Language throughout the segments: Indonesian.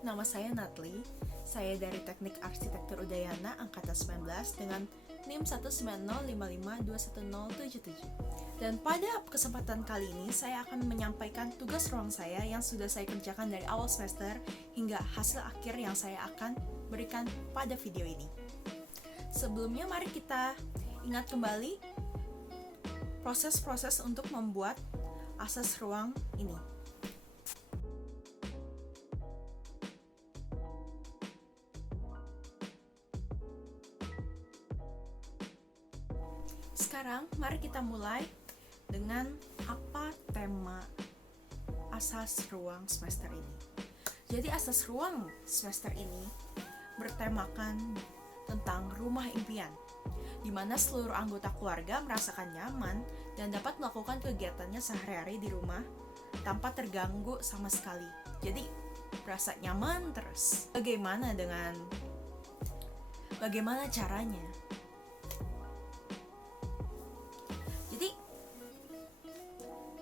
nama saya Natli. Saya dari Teknik Arsitektur Udayana Angkatan 19 dengan NIM 19055211077. Dan pada kesempatan kali ini saya akan menyampaikan tugas ruang saya yang sudah saya kerjakan dari awal semester hingga hasil akhir yang saya akan berikan pada video ini. Sebelumnya mari kita ingat kembali proses-proses untuk membuat asas ruang ini. Sekarang mari kita mulai dengan apa tema asas ruang semester ini. Jadi asas ruang semester ini bertemakan tentang rumah impian, di mana seluruh anggota keluarga merasakan nyaman dan dapat melakukan kegiatannya sehari-hari di rumah tanpa terganggu sama sekali. Jadi merasa nyaman terus. Bagaimana caranya? Jadi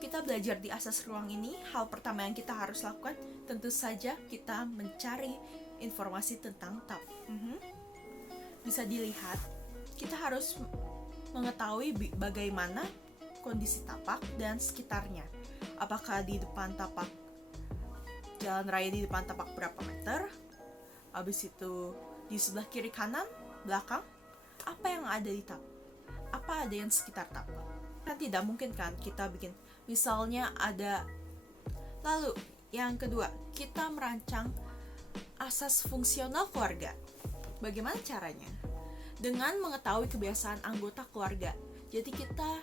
kita belajar di asas ruang ini, hal pertama yang kita harus lakukan tentu saja kita mencari informasi tentang tab. Bisa dilihat, kita harus mengetahui bagaimana kondisi tapak dan sekitarnya. Apakah di depan tapak, jalan raya di depan tapak berapa meter, habis itu di sebelah kiri kanan, belakang, apa yang ada di tapak, apa ada yang sekitar tapak. Kan tidak mungkin kan kita bikin, misalnya ada. Lalu yang kedua, kita merancang asas fungsional keluarga. Bagaimana caranya? Dengan mengetahui kebiasaan anggota keluarga. Jadi kita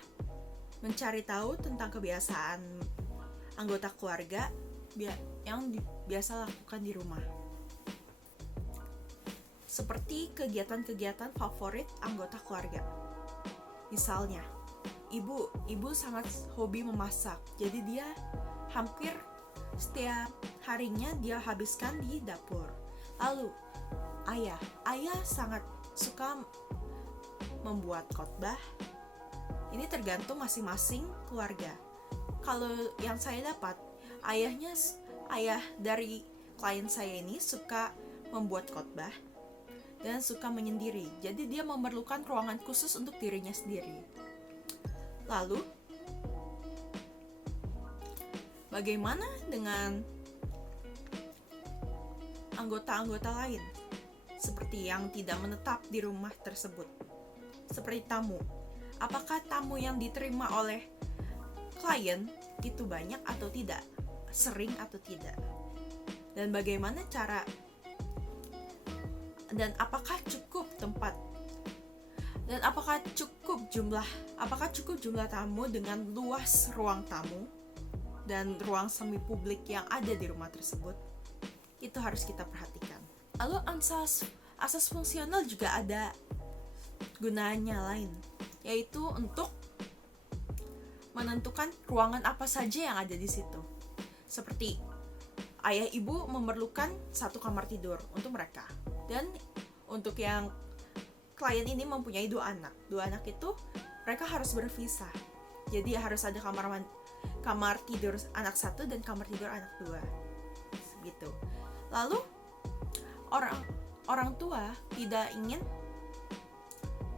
mencari tahu tentang kebiasaan anggota keluarga yang biasa lakukan di rumah. Seperti kegiatan-kegiatan favorit anggota keluarga. Misalnya, ibu sangat hobi memasak. Jadi dia hampir setiap harinya dia habiskan di dapur. Lalu ayah sangat suka membuat khotbah. Ini tergantung masing-masing keluarga. Kalau yang saya dapat, ayah dari klien saya ini suka membuat khotbah dan suka menyendiri. Jadi dia memerlukan ruangan khusus untuk dirinya sendiri. Lalu bagaimana dengan anggota-anggota lain? Seperti yang tidak menetap di rumah tersebut. Seperti tamu. Apakah tamu yang diterima oleh klien itu banyak atau tidak? Sering atau tidak? Dan bagaimana cara? Dan apakah cukup tempat? Dan apakah cukup jumlah tamu dengan luas ruang tamu dan ruang semi publik yang ada di rumah tersebut? Itu harus kita perhatikan. Lalu asas fungsional juga ada gunanya lain, yaitu untuk menentukan ruangan apa saja yang ada di situ. Seperti ayah ibu memerlukan satu kamar tidur untuk mereka, dan untuk yang klien ini mempunyai dua anak itu mereka harus berpisah. Jadi harus ada kamar tidur anak satu dan kamar tidur anak dua, gitu. Lalu orang tua tidak ingin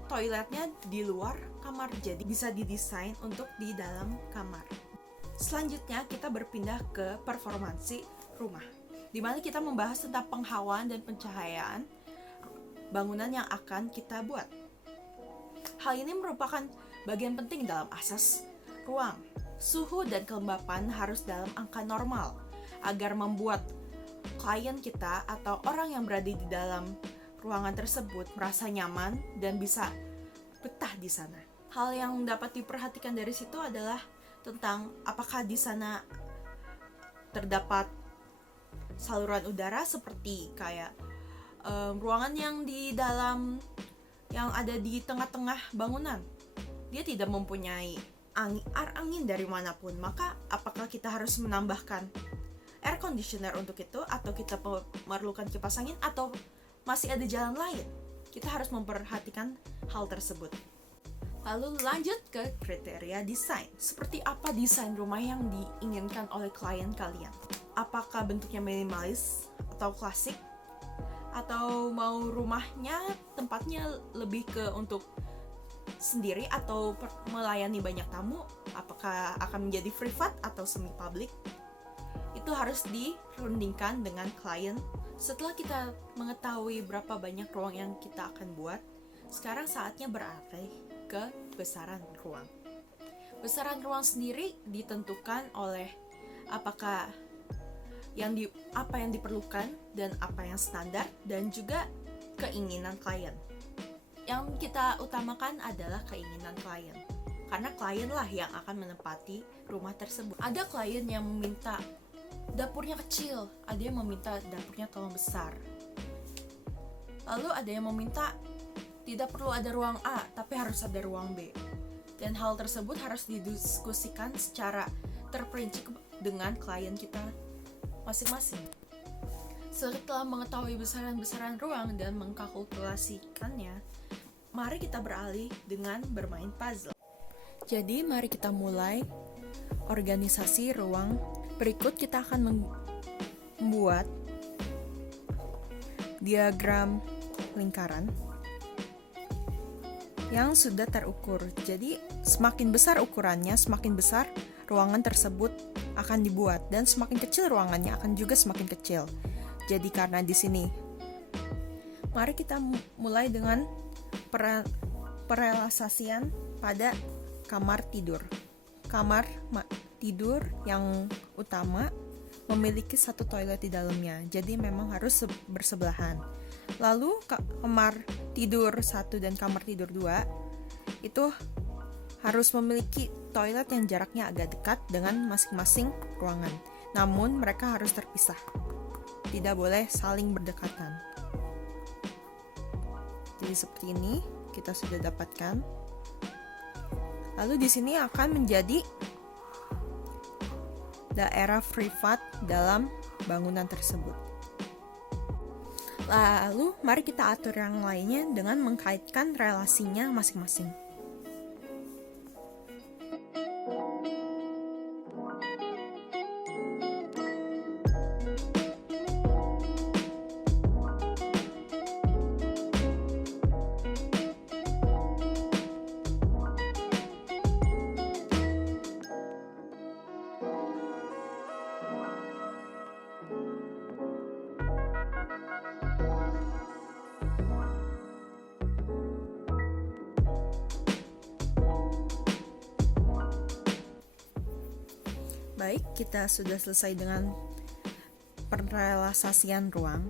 toiletnya di luar kamar, jadi bisa didesain untuk di dalam kamar. Selanjutnya kita berpindah ke performansi rumah, di mana kita membahas tentang penghawaan dan pencahayaan bangunan yang akan kita buat. Hal ini merupakan bagian penting dalam asas ruang. Suhu dan kelembapan harus dalam angka normal agar membuat klien kita atau orang yang berada di dalam ruangan tersebut merasa nyaman dan bisa betah di sana. Hal yang dapat diperhatikan dari situ adalah tentang apakah di sana terdapat saluran udara seperti kayak ruangan yang di dalam yang ada di tengah-tengah bangunan. Dia tidak mempunyai angin dari manapun, maka apakah kita harus menambahkan air conditioner untuk itu, atau kita memerlukan kipas angin, atau masih ada jalan lain? Kita harus memperhatikan hal tersebut. Lalu lanjut ke kriteria desain. Seperti apa desain rumah yang diinginkan oleh klien kalian? apakah bentuknya minimalis atau klasik, atau mau rumahnya tempatnya lebih ke untuk sendiri atau melayani banyak tamu, apakah akan menjadi privat atau semi public. Itu harus dirundingkan dengan klien. Setelah kita mengetahui berapa banyak ruang yang kita akan buat, sekarang saatnya beralih ke besaran ruang. Besaran ruang sendiri ditentukan oleh apakah apa yang diperlukan dan apa yang standar, dan juga keinginan klien. Yang kita utamakan adalah keinginan klien, karena klien lah yang akan menempati rumah tersebut. Ada klien yang meminta dapurnya kecil, ada yang meminta dapurnya terlalu besar. Lalu ada yang meminta tidak perlu ada ruang A, tapi harus ada ruang B. Dan hal tersebut harus didiskusikan secara terperinci dengan klien kita masing-masing. Setelah mengetahui besaran-besaran ruang dan mengkalkulasikannya, mari kita beralih dengan bermain puzzle. Jadi mari kita mulai organisasi ruang. Berikut kita akan membuat diagram lingkaran yang sudah terukur. Jadi semakin besar ukurannya, semakin besar ruangan tersebut akan dibuat, dan semakin kecil ruangannya akan juga semakin kecil. Jadi karena di sini, mari kita mulai dengan perrealisasian pada kamar tidur. Kamar tidur yang utama memiliki satu toilet di dalamnya, jadi memang harus bersebelahan. Lalu kamar tidur 1 dan kamar tidur 2 itu harus memiliki toilet yang jaraknya agak dekat dengan masing-masing ruangan. Namun mereka harus terpisah, tidak boleh saling berdekatan. Jadi seperti ini kita sudah dapatkan. Lalu di sini akan menjadi daerah privat dalam bangunan tersebut. Lalu mari kita atur yang lainnya dengan mengkaitkan relasinya masing-masing. Baik, kita sudah selesai dengan perrealisasian ruang.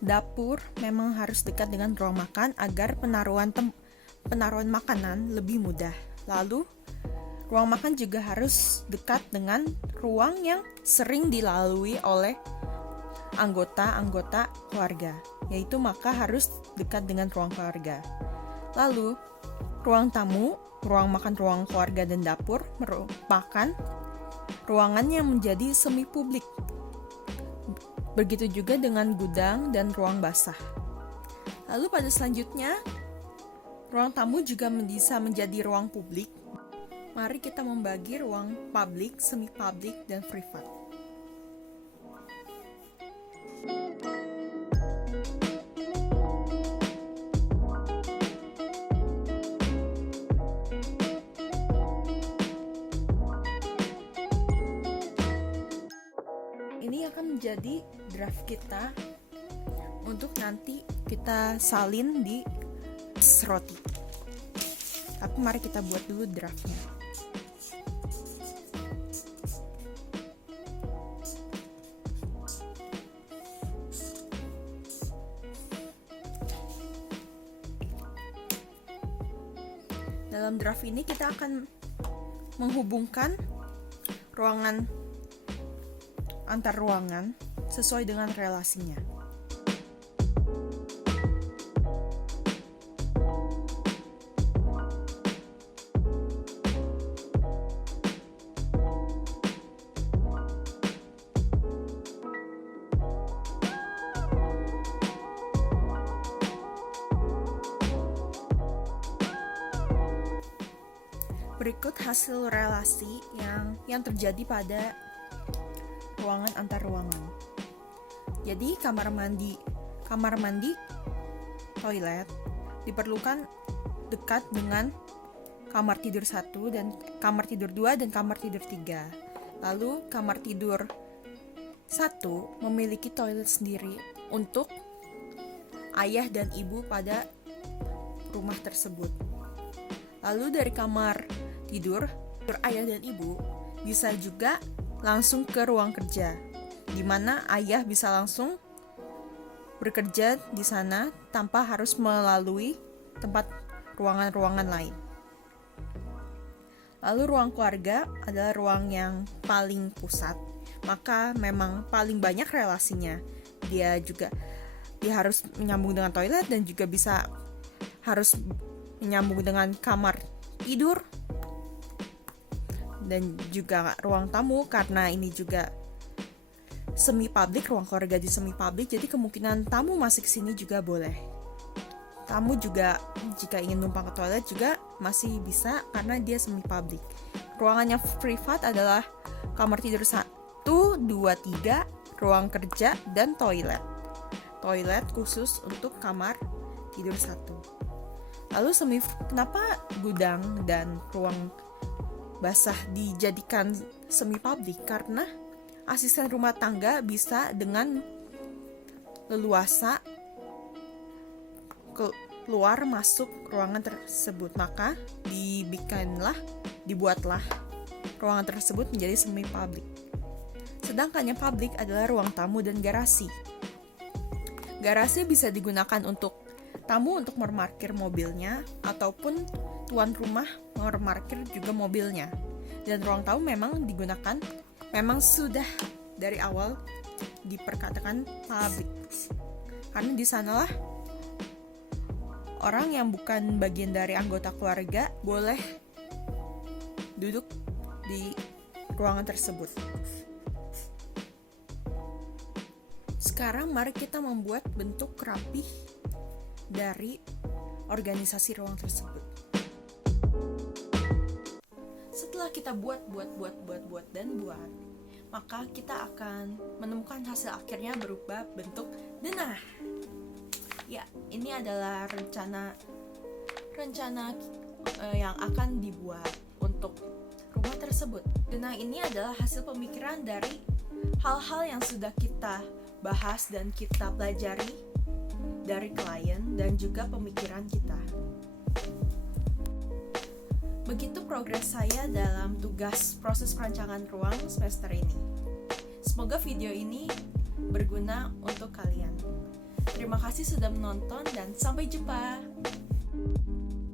Dapur memang harus dekat dengan ruang makan agar penaruhan makanan lebih mudah. Lalu, ruang makan juga harus dekat dengan ruang yang sering dilalui oleh anggota-anggota keluarga, yaitu maka harus dekat dengan ruang keluarga. Lalu, ruang tamu, ruang makan, ruang keluarga, dan dapur merupakan ruangan yang menjadi semi publik. Begitu juga dengan gudang dan ruang basah. Lalu pada selanjutnya, ruang tamu juga bisa menjadi ruang publik. Mari kita membagi ruang publik, semi publik, dan privat. Ini akan menjadi draft kita untuk nanti kita salin di roti. Tapi mari kita buat dulu draftnya. Dalam draft ini kita akan menghubungkan ruangan antar ruangan sesuai dengan relasinya. Berikut hasil relasi yang terjadi pada ruangan antar ruangan. Jadi kamar mandi, toilet diperlukan dekat dengan kamar tidur 1 dan kamar tidur 2 dan kamar tidur 3. Lalu kamar tidur 1 memiliki toilet sendiri untuk ayah dan ibu pada rumah tersebut. Lalu dari kamar tidur ayah dan ibu bisa juga langsung ke ruang kerja, di mana ayah bisa langsung bekerja di sana tanpa harus melalui tempat ruangan-ruangan lain. Lalu ruang keluarga adalah ruang yang paling pusat, maka memang paling banyak relasinya. Dia harus menyambung dengan toilet dan juga harus menyambung dengan kamar tidur dan juga ruang tamu, karena ini juga semi public, ruang keluarga di semi public, jadi kemungkinan tamu masuk ke sini juga boleh. Tamu juga jika ingin numpang ke toilet juga masih bisa karena dia semi public. Ruangan yang privat adalah kamar tidur 1, 2, 3, ruang kerja dan toilet. Toilet khusus untuk kamar tidur 1. Lalu kenapa gudang dan ruang basah dijadikan semi public? Karena asisten rumah tangga bisa dengan leluasa keluar masuk ruangan tersebut, maka dibuatlah ruangan tersebut menjadi semi public. Sedangkan yang public adalah ruang tamu dan garasi. Garasi bisa digunakan untuk tamu untuk memarkir mobilnya ataupun tuan rumah memarkir juga mobilnya. Dan ruang tamu memang sudah dari awal diperkatakan public, karena di sanalah orang yang bukan bagian dari anggota keluarga boleh duduk di ruangan tersebut. Sekarang mari kita membuat bentuk rapih dari organisasi ruang tersebut. Setelah kita buat, maka kita akan menemukan hasil akhirnya berupa bentuk denah. Ya, ini adalah rencana yang akan dibuat untuk rumah tersebut. Denah ini adalah hasil pemikiran dari hal-hal yang sudah kita bahas dan kita pelajari dari klien dan juga pemikiran kita. Begitu progres saya dalam tugas proses perancangan ruang semester ini. Semoga video ini berguna untuk kalian. Terima kasih sudah menonton dan sampai jumpa.